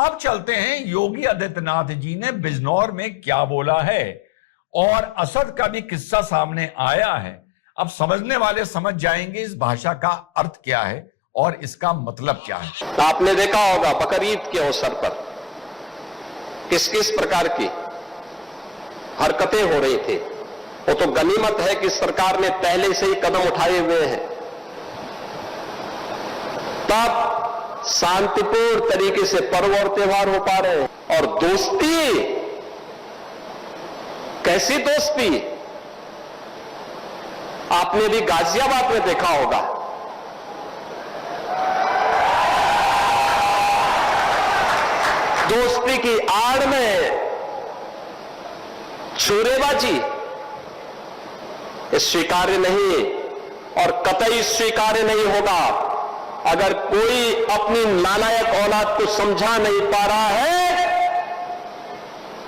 اب چلتے ہیں یوگی آدتیہ ناتھ جی نے بجنور میں کیا بولا ہے، اور اسد کا بھی قصہ سامنے آیا ہے. اب سمجھنے والے سمجھ جائیں گے اس بھاشا کا ارتھ کیا ہے اور اس کا مطلب کیا ہے. آپ نے دیکھا ہوگا بقرعید کے اوسر پر کس کس پرکار کی حرکتیں ہو رہی تھی. وہ تو غنیمت ہے کہ سرکار نے پہلے سے ہی قدم اٹھائے ہوئے ہیں. تب شانتی پور طریقے سے پرو اور تہوار ہو پا رہے ہیں. اور دوستی، کیسی دوستی؟ آپ نے بھی غازی آباد میں دیکھا ہوگا. دوستی کی آڑ میں چھورے بازی سویکاریہ نہیں اور قطعی سویکاریہ نہیں ہوگا. اگر کوئی اپنی نالائق اولاد کو سمجھا نہیں پا رہا ہے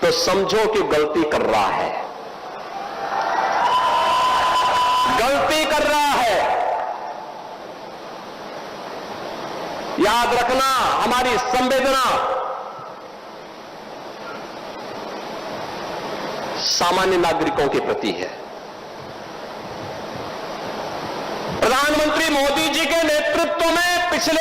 تو سمجھو کہ غلطی کر رہا ہے، غلطی کر رہا ہے. یاد رکھنا، ہماری سنویدنا سامانیہ ناگرکوں کے پرتی ہے. پردھان منتری مودی جی کے نیترتو میں پچھلے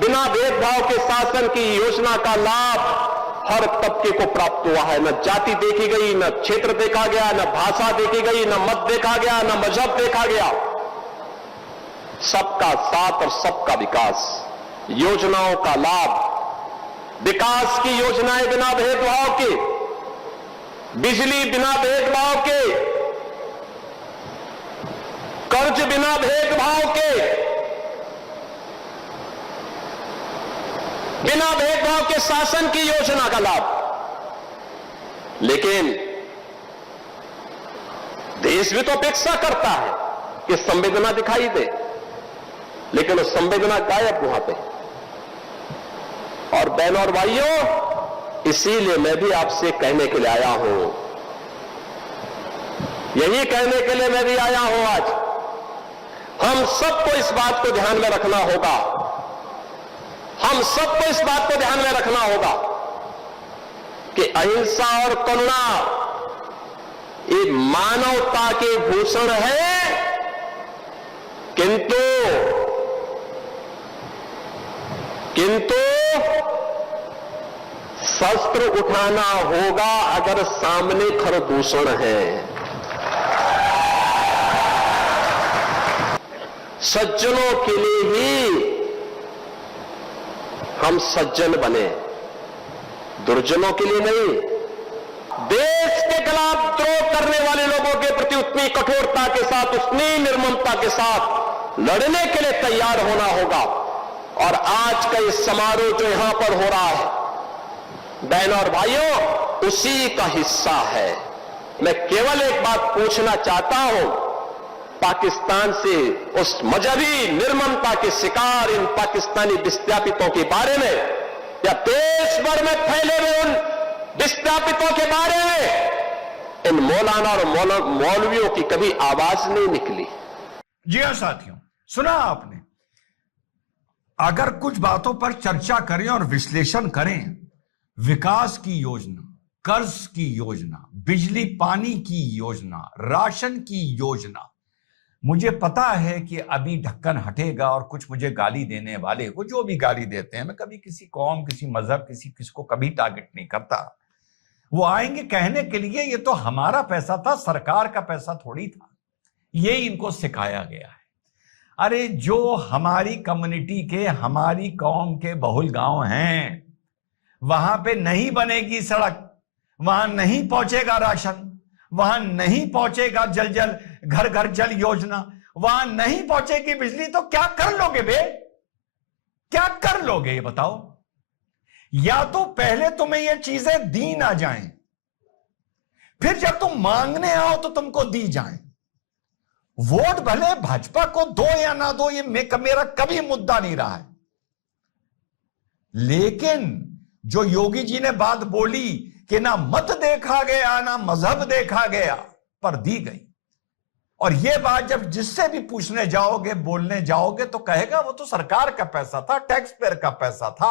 بنا بھید بھاؤ کے شاسن کی یوجنا کا لابھ ہر طبقے کو پراپت ہوا ہے. نہ جاتی دیکھی گئی، نہ چھیتر دیکھا گیا، نہ بھاشا دیکھی گئی، نہ مت دیکھا گیا، نہ مذہب دیکھا گیا. سب کا ساتھ اور سب کا وکاس، یوجناؤں کا لابھ، وکاس کی یوجنائیں بنا بھید بھاؤ کے، بجلی بنا بھید بھاؤ کے، قرض بنا بھید بھاؤ کے، بنا بھید بھاؤ کے شاسن کی یوجنا کا لابھ. لیکن دیش بھی تو اپیکشا کرتا ہے کہ سنویدنا دکھائی دے، لیکن وہ سنویدنا غائب وہاں پہ. اور بہنوں اور بھائیوں، اسی لیے میں بھی آپ سے کہنے کے لیے آیا ہوں، یہی کہنے کے لیے میں بھی آیا ہوں. آج ہم سب کو اس بات کو دھیان میں رکھنا ہوگا، ہم سب کو اس بات کو دھیان میں رکھنا ہوگا کہ اہنسا اور کرونا یہ مانوتا کے بھوشن ہے، کنتو شستر اٹھانا ہوگا اگر سامنے خردوشن ہے. سجنوں کے لیے ہی ہم سجن بنے، درجنوں کے لیے نہیں. دیش کے خلاف دروہ کرنے والے لوگوں کے پرتی اتنی کٹھورتا کے ساتھ، اتنی نرممتا کے ساتھ لڑنے کے لیے تیار ہونا ہوگا. اور آج کا یہ سماروہ جو یہاں پر ہو رہا ہے بہنوں اور بھائیوں، اسی کا حصہ ہے. میں کیول ایک بات پوچھنا چاہتا ہوں پاکستان سے، اس مذہبی نرممتا کے شکار ان پاکستانی وستاپتوں کے بارے میں، یا دیش بھر میں پھیلے ہوئے ان وستاپتوں کے بارے میں ان مولانا اور مولویوں کی کبھی آواز نہیں نکلی. جی ہاں ساتھیوں، سنا آپ نے. اگر کچھ باتوں پر چرچا کریں اور وشلیشن کریں، وکاس کی یوجنا، قرض کی یوجنا، بجلی پانی کی یوجنا، راشن کی یوجنا، مجھے پتا ہے کہ ابھی ڈھکن ہٹے گا اور کچھ مجھے گالی دینے والے، وہ جو بھی گالی دیتے ہیں، میں کبھی کسی قوم، کسی مذہب، کسی کو کبھی ٹارگٹ نہیں کرتا. وہ آئیں گے کہنے کے لیے یہ تو ہمارا پیسہ تھا، سرکار کا پیسہ تھوڑی تھا. یہ ان کو سکھایا گیا ہے. ارے جو ہماری کمیونٹی کے، ہماری قوم کے بہل گاؤں ہیں، وہاں پہ نہیں بنے گی سڑک، وہاں نہیں پہنچے گا راشن، وہاں نہیں پہنچے گا جل گھر گھر جل یوجنا، وہاں نہیں پہنچے گی بجلی، تو کیا کر لو گے بے؟ کیا کر لو گے یہ بتاؤ؟ یا تو پہلے تمہیں یہ چیزیں دی نہ جائیں، پھر جب تم مانگنے آؤ تو تم کو دی جائیں. ووٹ بھلے بھاجپا کو دو یا نہ دو، یہ میرا کبھی مدعا نہیں رہا ہے، لیکن جو یوگی جی نے بات بولی کہ نہ مت دیکھا گیا نہ مذہب دیکھا گیا، پر دی گئی. اور یہ بات جب جس سے بھی پوچھنے جاؤ گے، بولنے جاؤ گے، تو کہے گا وہ تو سرکار کا پیسہ تھا، ٹیکس پیئر کا پیسہ تھا.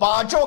5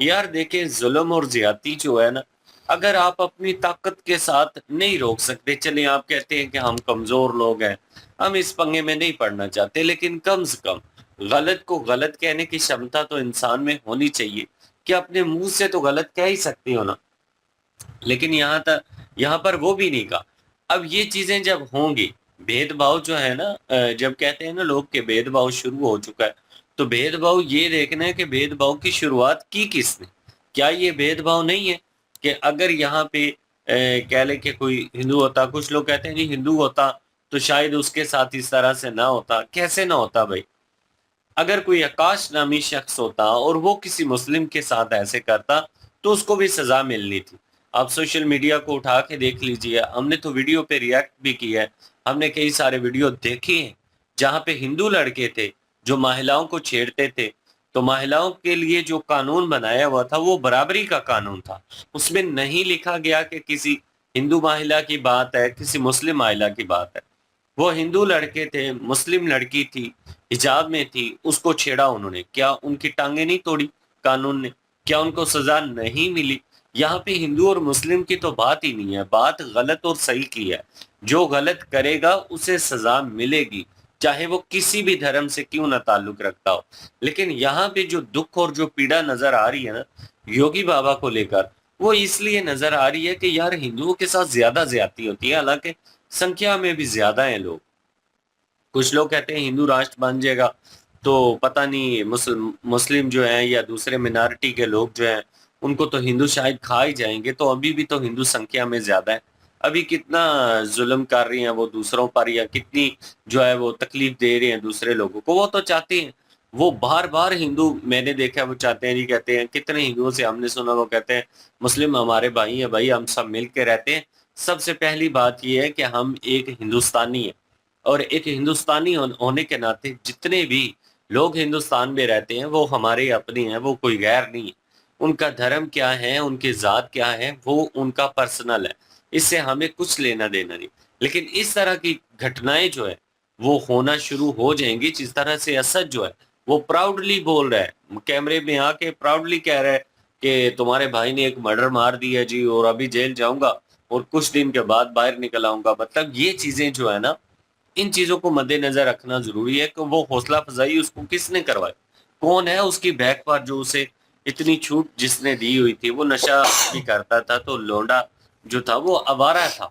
یار دیکھیں ظلم اور زیادتی جو ہے نا، اگر آپ اپنی طاقت کے ساتھ نہیں روک سکتے، چلیں آپ کہتے ہیں کہ ہم کمزور لوگ ہیں، ہم اس پنگے میں نہیں پڑنا چاہتے، لیکن کم سے کم غلط کو غلط کہنے کی شمتا تو انسان میں ہونی چاہیے کہ اپنے منہ سے تو غلط کہہ ہی سکتی ہو نا، لیکن یہاں پر وہ بھی نہیں کہا۔ اب یہ چیزیں جب ہوں گی، بھید بھاؤ جو ہے نا، جب کہتے ہیں نا لوگ کہ بھید بھاؤ شروع ہو چکا ہے، تو بھید بھاؤ یہ دیکھنا ہے کہ بھید بھاؤ کی شروعات کی کس نے؟ کیا یہ بھید بھاؤ نہیں ہے کہ اگر یہاں پہ کہہ لے کہ کوئی ہندو ہوتا، کچھ لوگ کہتے ہیں جی ہندو ہوتا تو شاید اس کے ساتھ اس طرح سے نہ ہوتا، کیسے نہ ہوتا بھائی؟ اگر کوئی آکاش نامی شخص ہوتا اور وہ کسی مسلم کے ساتھ ایسے کرتا تو اس کو بھی سزا ملنی تھی۔ آپ سوشل میڈیا کو اٹھا کے دیکھ لیجئے، ہم نے تو ویڈیو پہ ریاکٹ بھی کیا ہے، ہم نے کئی سارے ویڈیو دیکھے ہیں جہاں پہ ہندو لڑکے تھے جو مہیلاؤں کو چھیڑتے تھے، تو مہیلاؤں کے لیے جو قانون بنایا ہوا تھا وہ برابری کا قانون تھا، اس میں نہیں لکھا گیا کہ کسی ہندو مہیلا کی بات ہے، کسی مسلم مہیلا کی بات ہے۔ وہ ہندو لڑکے تھے، مسلم لڑکی تھی، حجاب میں تھی، اس کو چھیڑا انہوں نے، کیا ان کی ٹانگیں نہیں توڑی قانون نے؟ کیا ان کو سزا نہیں ملی؟ یہاں پہ ہندو اور مسلم کی تو بات ہی نہیں ہے، بات غلط اور صحیح کی ہے۔ جو غلط کرے گا اسے سزا ملے گی، چاہے وہ کسی بھی دھرم سے کیوں نہ تعلق رکھتا ہو۔ لیکن یہاں پہ جو دکھ اور جو پیڑا نظر آ رہی ہے نا یوگی بابا کو لے کر، وہ اس لیے نظر آ رہی ہے کہ یار ہندوؤں کے ساتھ زیادہ زیادتی ہوتی ہے، حالانکہ سنکھیا میں بھی زیادہ ہیں لوگ۔ کچھ لوگ کہتے ہیں ہندو راشٹر بن جائے گا تو پتہ نہیں مسلم جو ہیں یا دوسرے منارٹی کے لوگ جو ہیں ان کو تو ہندو شاید کھا ہی جائیں گے، تو ابھی بھی تو ہندو سنکھیا میں زیادہ ہے، ابھی کتنا ظلم کر رہی ہیں وہ دوسروں پر، یا کتنی جو ہے وہ تکلیف دے رہے ہیں دوسرے لوگوں کو، وہ تو چاہتے ہیں، وہ بار بار ہندو میں نے دیکھا وہ چاہتے ہیں جی، کہتے ہیں کتنے ہندوؤں سے ہم نے سنا وہ کہتے ہیں مسلم ہمارے بھائی ہیں، بھائی ہم سب مل کے رہتے ہیں۔ سب سے پہلی بات یہ ہے کہ ہم ایک ہندوستانی ہیں، اور ایک ہندوستانی ہونے کے ناطے جتنے بھی لوگ ہندوستان میں رہتے ہیں وہ ہمارے اپنے ہیں، وہ کوئی غیر نہیں ہے۔ ان کا دھرم کیا ہے، ان کی ذات کیا ہے، وہ ان کا پرسنل ہے، اس سے ہمیں کچھ لینا دینا نہیں۔ لیکن اس طرح کی گھٹنائیں جو ہے وہ ہونا شروع ہو جائیں گی، جس طرح سے اسد جو ہے وہ پراؤڈلی بول رہا ہے، کیمرے میں آ کے پراؤڈلی کہہ رہا ہے کہ تمہارے بھائی نے ایک مرڈر مار دیا جی، اور ابھی جیل جاؤں گا اور کچھ دن کے بعد باہر نکل آؤں گا۔ مطلب یہ چیزیں جو ہے نا، ان چیزوں کو مد نظر رکھنا ضروری ہے کہ وہ حوصلہ افزائی اس کو کس نے کروائی، کون ہے اس کی بیک پر جو اسے اتنی چھوٹ جس نے دی ہوئی تھی۔ وہ نشہ بھی کرتا تھا تو لونڈا جو تھا وہ آوارہ تھا۔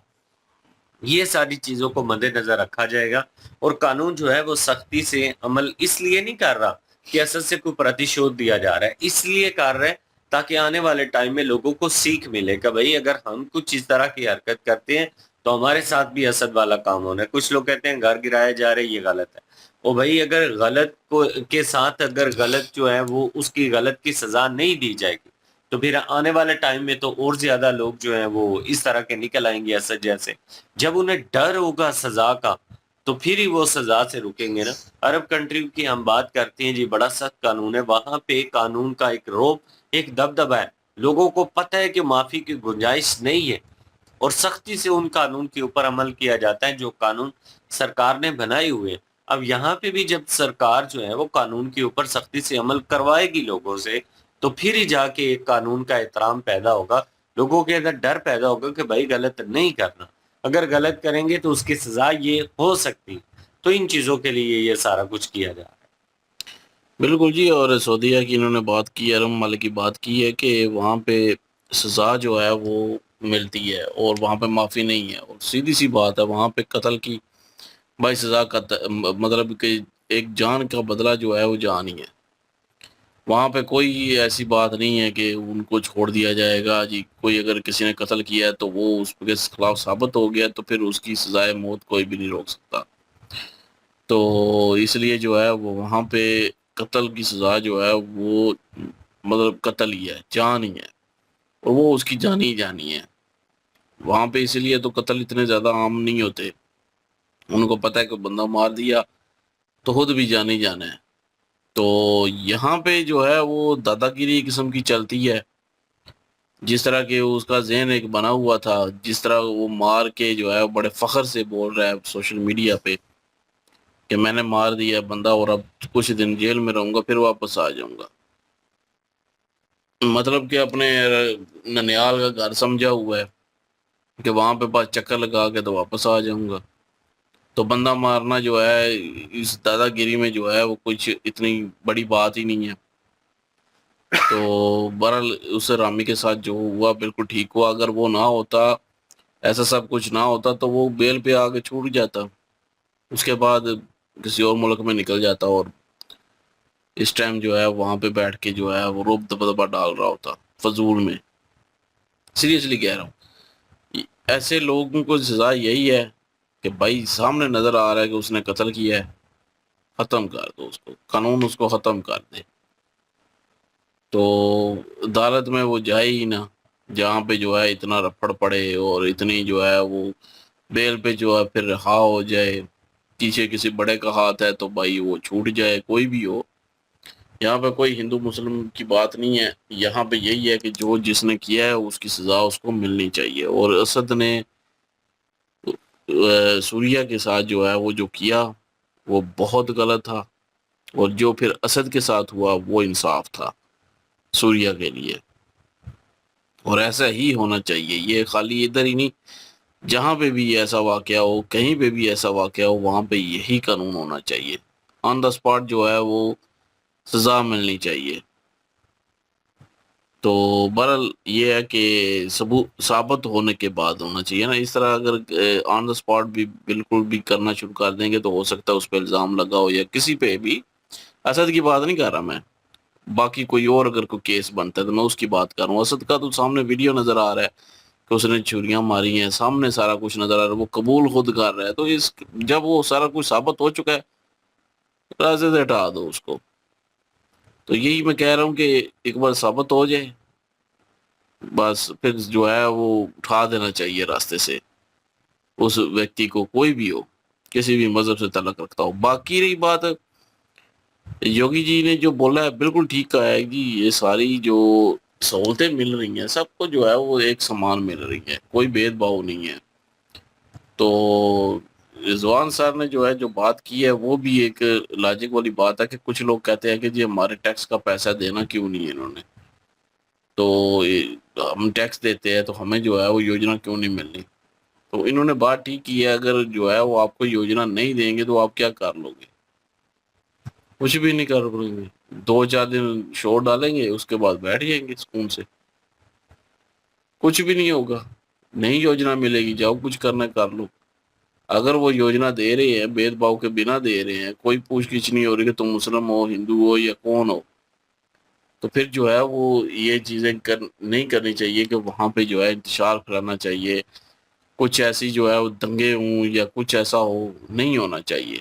یہ ساری چیزوں کو مد نظر رکھا جائے گا، اور قانون جو ہے وہ سختی سے عمل اس لیے نہیں کر رہا کہ اصل سے کوئی پرتیشودھ دیا جا رہا ہے، اس لیے کر رہا ہے تاکہ آنے والے ٹائم میں لوگوں کو سیکھ ملے کہ بھائی اگر ہم کچھ اس طرح کی حرکت کرتے ہیں تو ہمارے ساتھ بھی اسد والا کام ہونا ہے۔ کچھ لوگ کہتے ہیں گھر گرائے جا رہے، یہ غلط ہے۔ او بھائی اگر غلط کے ساتھ اگر غلط جو ہے وہ اس کی غلط کی سزا نہیں دی جائے گی تو پھر آنے والے ٹائم میں تو اور زیادہ لوگ جو ہیں وہ اس طرح کے نکل آئیں گے اسد جیسے۔ جب انہیں ڈر ہوگا سزا کا تو پھر ہی وہ سزا سے رکیں گے نا۔ عرب کنٹری کی ہم بات کرتے ہیں جی، بڑا سخت قانون ہے وہاں پہ، قانون کا ایک روب، ایک دبدبہ ہے، لوگوں کو پتہ ہے کہ معافی کی گنجائش نہیں ہے، اور سختی سے ان قانون کے اوپر عمل کیا جاتا ہے جو قانون سرکار نے بنائے ہوئے ہیں۔ اب یہاں پہ بھی جب سرکار جو ہے وہ قانون کے اوپر سختی سے عمل کروائے گی لوگوں سے، تو پھر ہی جا کے ایک قانون کا احترام پیدا ہوگا، لوگوں کے اندر ڈر پیدا ہوگا کہ بھائی غلط نہیں کرنا، اگر غلط کریں گے تو اس کی سزا یہ ہو سکتی۔ تو ان چیزوں کے لیے یہ سارا کچھ کیا جا رہا ہے۔ بالکل جی، اور سعودیہ کی انہوں نے بات کی، عرب ممالک کی بات کی ہے کہ وہاں پہ سزا جو ہے وہ ملتی ہے اور وہاں پہ معافی نہیں ہے، اور سیدھی سی بات ہے وہاں پہ قتل کی بھائی سزا کا مطلب کہ ایک جان کا بدلہ جو ہے وہ جان ہی ہے۔ وہاں پہ کوئی ایسی بات نہیں ہے کہ ان کو چھوڑ دیا جائے گا جی، کوئی اگر کسی نے قتل کیا ہے تو وہ اس کے خلاف ثابت ہو گیا تو پھر اس کی سزائے موت کوئی بھی نہیں روک سکتا۔ تو اس لیے جو ہے وہ وہاں پہ قتل کی سزا جو ہے وہ مطلب قتل ہی ہے، جان ہی ہے، اور وہ اس کی جانی ہی جانی ہے وہاں پہ۔ اسی لیے تو قتل اتنے زیادہ عام نہیں ہوتے، ان کو پتہ ہے کہ بندہ مار دیا تو خود بھی جانے ہی جانا ہے۔ تو یہاں پہ جو ہے وہ دادا گیری قسم کی چلتی ہے، جس طرح کہ اس کا ذہن ایک بنا ہوا تھا، جس طرح وہ مار کے جو ہے بڑے فخر سے بول رہا ہے سوشل میڈیا پہ کہ میں نے مار دیا بندہ اور اب کچھ دن جیل میں رہوں گا پھر واپس آ جاؤں گا۔ مطلب کہ اپنے ننیال کا گھر سمجھا ہوا ہے کہ وہاں پہ بس چکر لگا کے تو واپس آ جاؤں گا. تو بندہ مارنا جو ہے اس دادا گیری میں جو ہے وہ کچھ اتنی بڑی بات ہی نہیں ہے. تو بہرحال اس رامی کے ساتھ جو ہوا بالکل ٹھیک ہوا. اگر وہ نہ ہوتا، ایسا سب کچھ نہ ہوتا، تو وہ بیل پہ آگے چھوٹ جاتا، اس کے بعد کسی اور ملک میں نکل جاتا اور اس ٹائم جو ہے وہاں پہ بیٹھ کے جو ہے وہ روب دبا ڈال رہا ہوتا فضول میں. سیریسلی کہہ رہا ہوں، ایسے لوگوں کو سزا یہی ہے کہ بھائی سامنے نظر آ رہا ہے کہ اس نے قتل کیا ہے، ختم کر دو اس کو، قانون اس کو ختم کر دے. تو عدالت میں وہ جائے ہی نہ جہاں پہ جو ہے اتنا رپڑ پڑے اور اتنی جو ہے وہ بیل پہ جو ہے پھر رہا ہو جائے. پیچھے کسی بڑے کا ہاتھ ہے تو بھائی وہ چھوٹ جائے، کوئی بھی ہو. یہاں پہ کوئی ہندو مسلم کی بات نہیں ہے، یہاں پہ یہی ہے کہ جو جس نے کیا ہے اس کی سزا اس کو ملنی چاہیے. اور اسد نے سوریا کے ساتھ جو ہے وہ جو کیا وہ بہت غلط تھا، اور جو پھر اسد کے ساتھ ہوا وہ انصاف تھا سوریا کے لیے. اور ایسا ہی ہونا چاہیے، یہ خالی ادھر ہی نہیں، جہاں پہ بھی ایسا واقعہ ہو، کہیں پہ بھی ایسا واقعہ ہو، وہاں پہ یہی قانون ہونا چاہیے. آن دا اسپاٹ جو ہے وہ سزا ملنی چاہیے. تو بہرحال یہ ہے کہ ثابت ہونے کے بعد ہونا چاہیے نا. اس طرح اگر آن دا اسپاٹ بھی بالکل بھی کرنا شروع کر دیں گے تو ہو سکتا ہے اس پہ الزام لگا ہو، یا کسی پہ بھی. اسد کی بات نہیں کر رہا میں، باقی کوئی اور اگر کوئی کیس بنتا ہے تو میں اس کی بات کر رہا ہوں. اسد کا تو سامنے ویڈیو نظر آ رہا ہے کہ اس نے چھریاں ماری ہیں، سامنے سارا کچھ نظر آ رہا ہے، وہ قبول خود کر رہا ہے. تو جب وہ سارا کچھ ثابت ہو چکا ہے، راستے سے ہٹا دو اس کو. تو یہی میں کہہ رہا ہوں کہ ایک بار ثابت ہو جائے بس پھر جو ہے وہ اٹھا دینا چاہیے راستے سے اس ویکتی کو، کوئی بھی ہو، کسی بھی مذہب سے تعلق رکھتا ہو. باقی رہی بات یوگی جی نے جو بولا ہے بالکل ٹھیک کہا ہے جی. یہ ساری جو سہولتیں مل رہی ہیں سب کو جو ہے وہ ایک سمان مل رہی ہے، کوئی بھید بھاؤ نہیں ہے. تو رضوان صاحب نے جو ہے جو بات کی ہے وہ بھی ایک لاجک والی بات ہے کہ کچھ لوگ کہتے ہیں کہ جی ہمارے ٹیکس کا پیسہ دینا کیوں نہیں ہے انہوں نے، تو ہم ٹیکس دیتے ہیں تو ہمیں جو ہے وہ یوجنا کیوں نہیں ملنی. تو انہوں نے بات ٹھیک کی ہے، اگر جو ہے وہ آپ کو یوجنا نہیں دیں گے تو آپ کیا کر لو گے؟ کچھ بھی نہیں کر پائیں گے. 2-4 دن شور ڈالیں گے، اس کے بعد بیٹھ جائیں گے سکون سے، کچھ بھی نہیں ہوگا. نئی یوجنا ملے گی، جاؤ کچھ کرنا کر لو. اگر وہ یوجنا دے رہے ہیں بھید بھاؤ کے بنا دے رہے ہیں، کوئی پوچھ گچھ نہیں ہو رہی کہ تم مسلم ہو، ہندو ہو یا کون ہو، تو پھر جو ہے وہ یہ چیزیں نہیں کرنی چاہیے کہ وہاں پہ جو ہے انتشار پھیلانا چاہیے، کچھ ایسی جو ہے وہ دنگے ہوں یا کچھ ایسا ہو، نہیں ہونا چاہیے.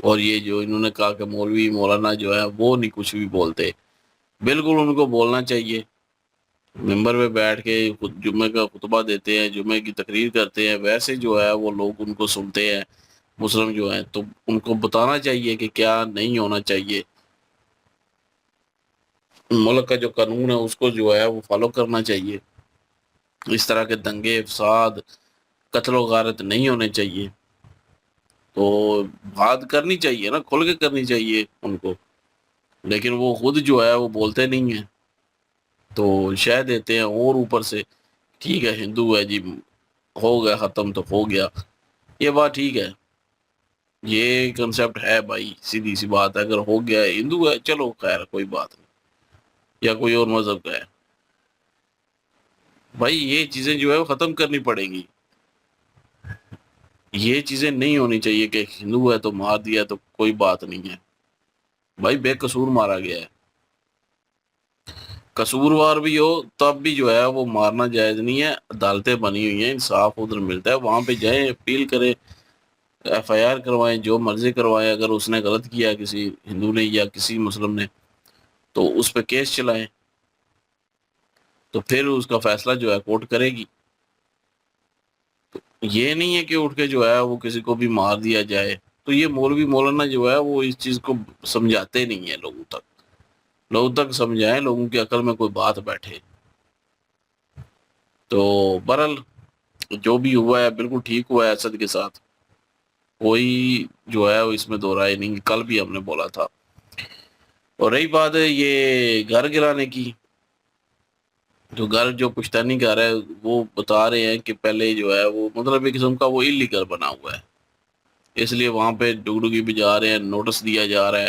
اور یہ جو انہوں نے کہا کہ مولوی مولانا جو ہے وہ نہیں کچھ بھی بولتے، بالکل ان کو بولنا چاہیے. ممبر پہ بیٹھ کے جمعے کا خطبہ دیتے ہیں، جمعے کی تقریر کرتے ہیں، ویسے جو ہے وہ لوگ ان کو سنتے ہیں مسلم جو ہیں. تو ان کو بتانا چاہیے کہ کیا نہیں ہونا چاہیے. ملک کا جو قانون ہے اس کو جو ہے وہ فالو کرنا چاہیے. اس طرح کے دنگے فساد قتل و غارت نہیں ہونے چاہیے. تو بات کرنی چاہیے نا، کھل کے کرنی چاہیے ان کو، لیکن وہ خود جو ہے وہ بولتے نہیں ہیں. تو شہ دیتے ہیں اور اوپر سے ٹھیک ہے ہندو ہے جی، ہو گیا ختم تو ہو گیا. یہ بات ٹھیک ہے، یہ کنسپٹ ہے بھائی، سیدھی سی بات ہے. اگر ہو گیا ہندو ہے چلو خیر کوئی بات نہیں، یا کوئی اور مذہب کا ہے، بھائی یہ چیزیں جو ہے وہ ختم کرنی پڑیں گی. یہ چیزیں نہیں ہونی چاہیے کہ ہندو ہے تو مار دیا تو کوئی بات نہیں ہے. بھائی بے قصور مارا گیا ہے، قصوروار بھی ہو تب بھی جو ہے وہ مارنا جائز نہیں ہے. عدالتیں بنی ہوئی ہیں، انصاف ادھر ملتا ہے، وہاں پہ جائیں، اپیل کریں، ایف آئی آر کروائیں، جو مرضی کروائیں. اگر اس نے غلط کیا کسی ہندو نے یا کسی مسلم نے تو اس پہ کیس چلائیں، تو پھر اس کا فیصلہ جو ہے کورٹ کرے گی. یہ نہیں ہے کہ اٹھ کے جو ہے وہ کسی کو بھی مار دیا جائے. تو یہ مولوی مولانا جو ہے وہ اس چیز کو سمجھاتے نہیں ہیں لوگوں تک سمجھائیں، لوگوں کی عقل میں کوئی بات بیٹھے. تو بہرحال جو بھی ہوا ہے بالکل ٹھیک ہوا ہے اسد کے ساتھ، کوئی جو ہے وہ اس میں دو رائے نہیں. کل بھی ہم نے بولا تھا اور رہی بات ہے یہ گھر گرانے کی، جو گھر جو پشتانی گھر ہے وہ بتا رہے ہیں کہ پہلے جو ہے وہ مطلب ایک قسم کا وہ انلیگل بنا ہوا ہے، اس لیے وہاں پہ ڈگڈگی بھی جا رہے ہیں، نوٹس دیا جا رہا ہے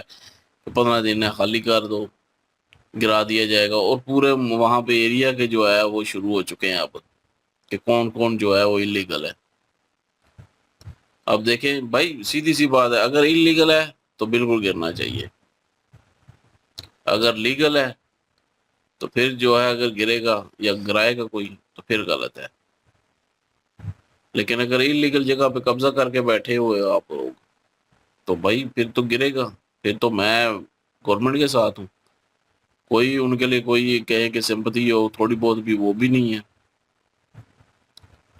کہ 15 دن ہے خالی کر دو، گرا دیا جائے گا، اور پورے وہاں پہ ایریا کے جو ہے وہ شروع ہو چکے ہیں اب کہ کون کون جو ہے وہ انلیگل ہے۔ اب دیکھیں بھائی سیدھی سی بات ہے، اگر انلیگل ہے تو بالکل گرنا چاہیے، اگر لیگل ہے تو پھر جو ہے اگر گرے گا یا گرائے گا کوئی تو پھر غلط ہے، لیکن اگر انلیگل جگہ پہ قبضہ کر کے بیٹھے ہوئے ہو آپ لوگ تو بھائی پھر تو گرے گا، پھر تو میں گورنمنٹ کے ساتھ ہوں، کوئی ان کے لیے کوئی کہے کہ سمپتی ہو تھوڑی بہت بھی وہ بھی نہیں ہے،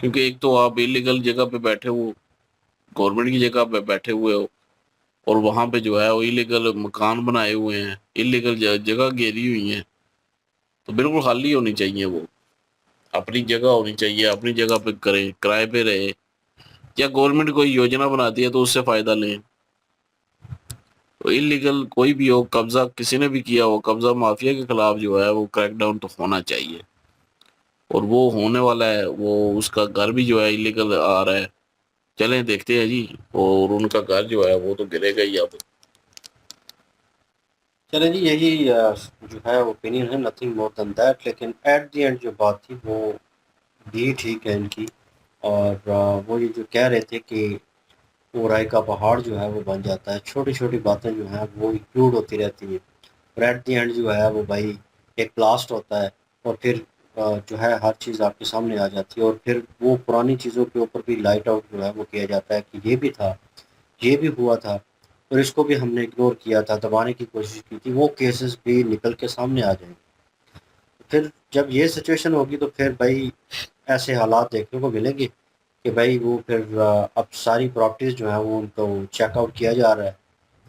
کیونکہ ایک تو آپ انلیگل جگہ پہ بیٹھے ہو، گورنمنٹ کی جگہ پہ بیٹھے ہوئے ہو، اور وہاں پہ جو ہے وہ انلیگل مکان بنائے ہوئے ہیں، انلیگل جگہ گھیری ہوئی ہیں، تو بالکل خالی ہونی چاہیے، وہ اپنی جگہ ہونی چاہیے، اپنی جگہ پہ کریں، کرائے پہ رہے، یا گورنمنٹ کوئی یوجنا بناتی ہے تو اس سے فائدہ لیں۔ تو انلیگل کوئی بھی ہو، قبضہ کسی نے بھی کیا ہو، قبضہ مافیا کے خلاف جو ہے وہ کریک ڈاؤن تو ہونا چاہیے، اور وہ ہونے والا ہے، وہ اس کا گھر بھی جو ہے انلیگل آ رہا ہے، چلیں دیکھتے ہیں جی، اور ان کا گھر جو ہے وہ تو گرے گا ہی اب۔ چلیں جی، یہی جو ہے اوپینین ہے، نتھنگ مور دین دیٹ، لیکن ایٹ دی اینڈ جو بات تھی وہ بھی ٹھیک ہے ان کی، اور وہ یہ جو کہہ رہے تھے کہ وہ رائے کا پہاڑ جو ہے وہ بن جاتا ہے، چھوٹی چھوٹی باتیں جو ہیں وہ انکلوڈ ہوتی رہتی ہیں، اور ایٹ دی اینڈ جو ہے وہ بھائی ایک بلاسٹ ہوتا ہے، اور پھر جو ہے ہر چیز آپ کے سامنے آ جاتی ہے، اور پھر وہ پرانی چیزوں کے اوپر بھی لائٹ آؤٹ جو ہے وہ کیا جاتا ہے کہ یہ بھی تھا، یہ بھی ہوا تھا، اور اس کو بھی ہم نے اگنور کیا تھا، دبانے کی کوشش کی تھی، وہ کیسز بھی نکل کے سامنے آ جائیں گے۔ پھر جب یہ سچویشن ہوگی تو پھر بھائی ایسے حالات دیکھنے کو ملیں گے کہ بھائی وہ پھر اب ساری پراپرٹیز جو ہیں وہ ان کو چیک آؤٹ کیا جا رہا ہے،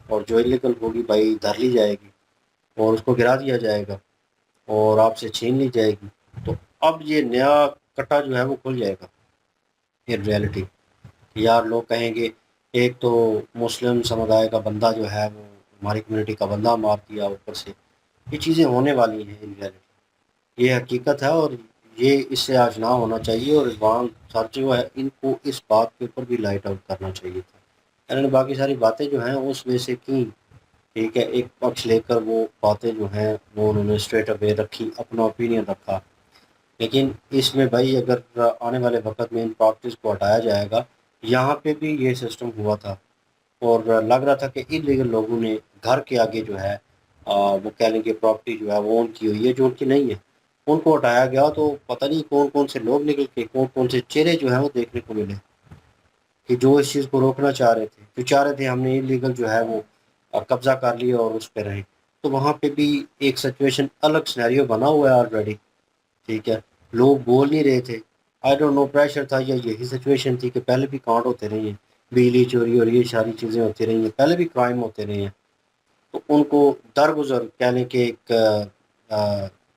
اور جو انلیگل ہوگی بھائی دھر لی جائے گی، اور اس کو گرا دیا جائے گا، اور آپ سے چھین لی جائے گی، تو اب یہ نیا کٹا جو ہے وہ کھل جائے گا ان ریئلٹی۔ یار لوگ کہیں گے ایک تو مسلم سمودائے کا بندہ جو ہے وہ ہماری کمیونٹی کا بندہ مار دیا اوپر سے، یہ چیزیں ہونے والی ہیں ان ریئلٹی، یہ حقیقت ہے، اور یہ اس سے آج نہ ہونا چاہیے، اور اقبال سر جو ہے ان کو اس بات کے اوپر بھی لائٹ آؤٹ کرنا چاہیے تھا۔ انہوں نے باقی ساری باتیں جو ہیں اس میں سے کی، ٹھیک ہے، ایک پکش لے کر وہ باتیں جو ہیں وہ انہوں نے اسٹریٹ اوے رکھی، اپنا اوپینین رکھا، لیکن اس میں بھائی اگر آنے والے وقت میں ان پراپرٹیز کو ہٹایا جائے گا، یہاں پہ بھی یہ سسٹم ہوا تھا، اور لگ رہا تھا کہ انلیگل لوگوں نے گھر کے آگے جو ہے وہ کہہ لیں کہ پراپرٹی جو ہے وہ ان کی ہوئی ہے جو ان کی نہیں ہے، ان کو ہٹایا گیا، تو پتہ نہیں کون کون سے لوگ نکل کے، کون کون سے چہرے جو ہیں وہ دیکھنے کو ملے کہ جو اس چیز کو روکنا چاہ رہے تھے، جو چاہ رہے تھے ہم نے انلیگل جو ہے وہ قبضہ کر لیا اور اس پہ رہیں، تو وہاں پہ بھی ایک سچویشن الگ سینیریو بنا ہوا ہے آلریڈی، ٹھیک ہے، لوگ بول نہیں رہے تھے، آئی ڈونٹ نو پریشر تھا یا یہی سچویشن تھی کہ پہلے بھی کانڈ ہوتے رہے ہیں، بجلی چوری اور یہ ساری چیزیں ہوتی رہی ہیں، پہلے بھی کرائم ہوتے رہے ہیں، تو ان کو درگزر کہنے کے ایک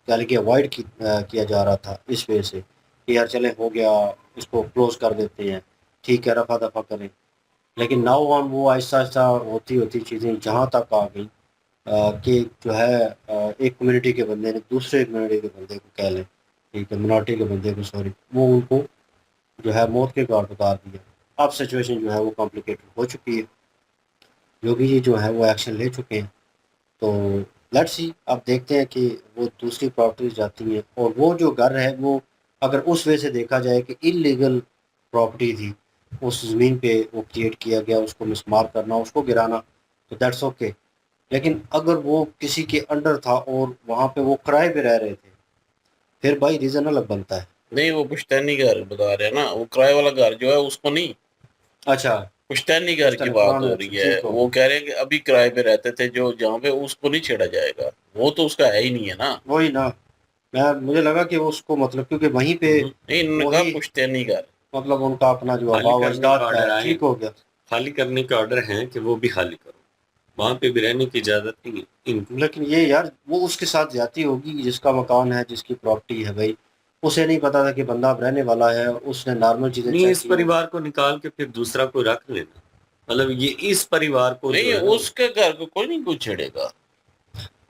کہہ لیں کہ اوائڈ کیا جا رہا تھا اس وجہ سے کہ یار چلیں ہو گیا، اس کو کلوز کر دیتے ہیں، ٹھیک ہے، رفع دفع کریں، لیکن ناؤ آن وہ آہستہ آہستہ ہوتی ہوتی چیزیں جہاں تک آ گئیں کہ جو ہے ایک کمیونٹی کے بندے نے دوسرے کمیونٹی کے بندے کو کہہ لیں، ٹھیک ہے، منارٹی کے بندے کو، سوری، وہ ان کو جو ہے موت کے گھاٹ اتار دیا۔ اب سچویشن جو ہے وہ کمپلیکیٹڈ ہو چکی ہے، یوگی جی جو ہے وہ ایکشن لے چکے ہیں، تو لیٹس سی، اب دیکھتے ہیں کہ وہ دوسری پراپرٹیز جاتی ہیں، اور وہ جو گھر ہے وہ اگر اس وجہ سے دیکھا جائے کہ انلیگل پراپرٹی تھی، اس زمین پہ وہ کریٹ کیا گیا، اس کو مسمار کرنا، اس کو گرانا، تو دیٹس اوکے، لیکن اگر وہ کسی کے انڈر تھا اور وہاں پہ وہ کرائے پہ رہ رہے تھے، پھر بھائی ریزن الگ بنتا ہے۔ نہیں وہ پشتینی گھر بتا رہے ہیں نا، وہ کرائے والا گھر جو ہے اس کو نہیں، اچھا، پشتینی گھر کی بات ہو رہی ہے، ٹھیک ہو وہ کہہ رہے ہیں کہ ابھی کرائے پہ رہتے تھے جو جہاں پہ، اس کو نہیں چھیڑا جائے گا، وہ تو اس کا ہے ہی نہیں ہے نا۔ وہی نا، مجھے لگا کہ اس کو مطلب کیونکہ وہیں پہ نہیں انہوں نے کہا وہی پشتینی گھر، مطلب ان کا اپنا جو خالی آبا و کرنے کا اجداد کا آرڈر ہے، آئے، ٹھیک ہو گیا۔ خالی کرنے کا آرڈر ہیں کہ وہ بھی خالی کرو، وہاں پہ بھی رہنے کی اجازت نہیں ہے ان کو۔ لیکن یہ یار وہ اس کے ساتھ زیادتی ہوگی جس کا مکان ہے، جس کی پراپرٹی ہے، بھائی اسے نہیں پتا تھا کہ بندہ اب رہنے والا ہے، اس نے نارمل چیزیں نہیں، چیک اس کی۔ پریوار کو نکال کے پھر دوسرا کوئی رکھ لینا، مطلب یہ اس پریوار کو جو ہے نہیں نا، اس کے گھر کو کوئی نہیں کوئی چھیڑے گا،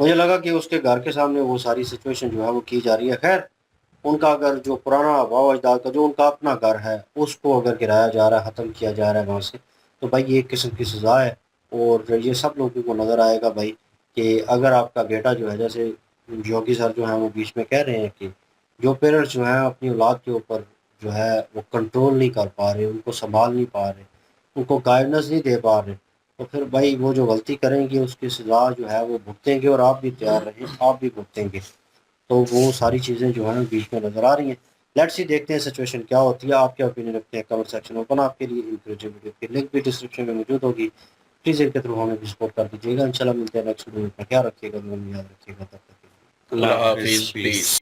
مجھے لگا کہ اس کے گھر کے سامنے وہ ساری سچویشن جو ہے وہ کی جا رہی ہے. خیر ان کا اگر جو پرانا آباء و اجداد کا جو ان کا اپنا گھر ہے اس کو اگر گرایا جا رہا ہے, ختم کیا جا رہا ہے وہاں سے, تو بھائی یہ ایک قسم کی سزا ہے. اور یہ سب لوگوں کو نظر آئے گا بھائی کہ اگر آپ کا بیٹا جو ہے, جیسے یوگی سر جو ہیں وہ بیچ میں کہہ رہے ہیں کہ جو پیرنٹس جو ہیں اپنی اولاد کے اوپر جو ہے وہ کنٹرول نہیں کر پا رہے, ان کو سنبھال نہیں پا رہے, ان کو گائیڈنس نہیں دے پا رہے, تو پھر بھائی وہ جو غلطی کریں گے اس کی سزا جو ہے وہ بھگتیں گے, اور آپ بھی تیار رہیں, آپ بھی بھگتیں گے. تو وہ ساری چیزیں جو ہیں بیچ میں نظر آ رہی ہیں. لیٹس سی دیکھتے ہیں سچویشن کیا ہوتی ہے. آپ کیا اوپینین رکھتے ہیں کمنٹ سیکشن اوپن آپ کے لیے. انکریجنگ ویڈیو کی لنک بھی ڈسکرپشن میں موجود ہوگی, پلیز ان کے تھرو ہمیں بھی سپورٹ کر دیجیے گا. انشاءاللہ ملتے ہیں نیکسٹ ویڈیو میں. خیال رکھیے گا, خیال رکھیے گا. تب تک کے لیے اللہ اللہ حافظ. حافظ. پیس.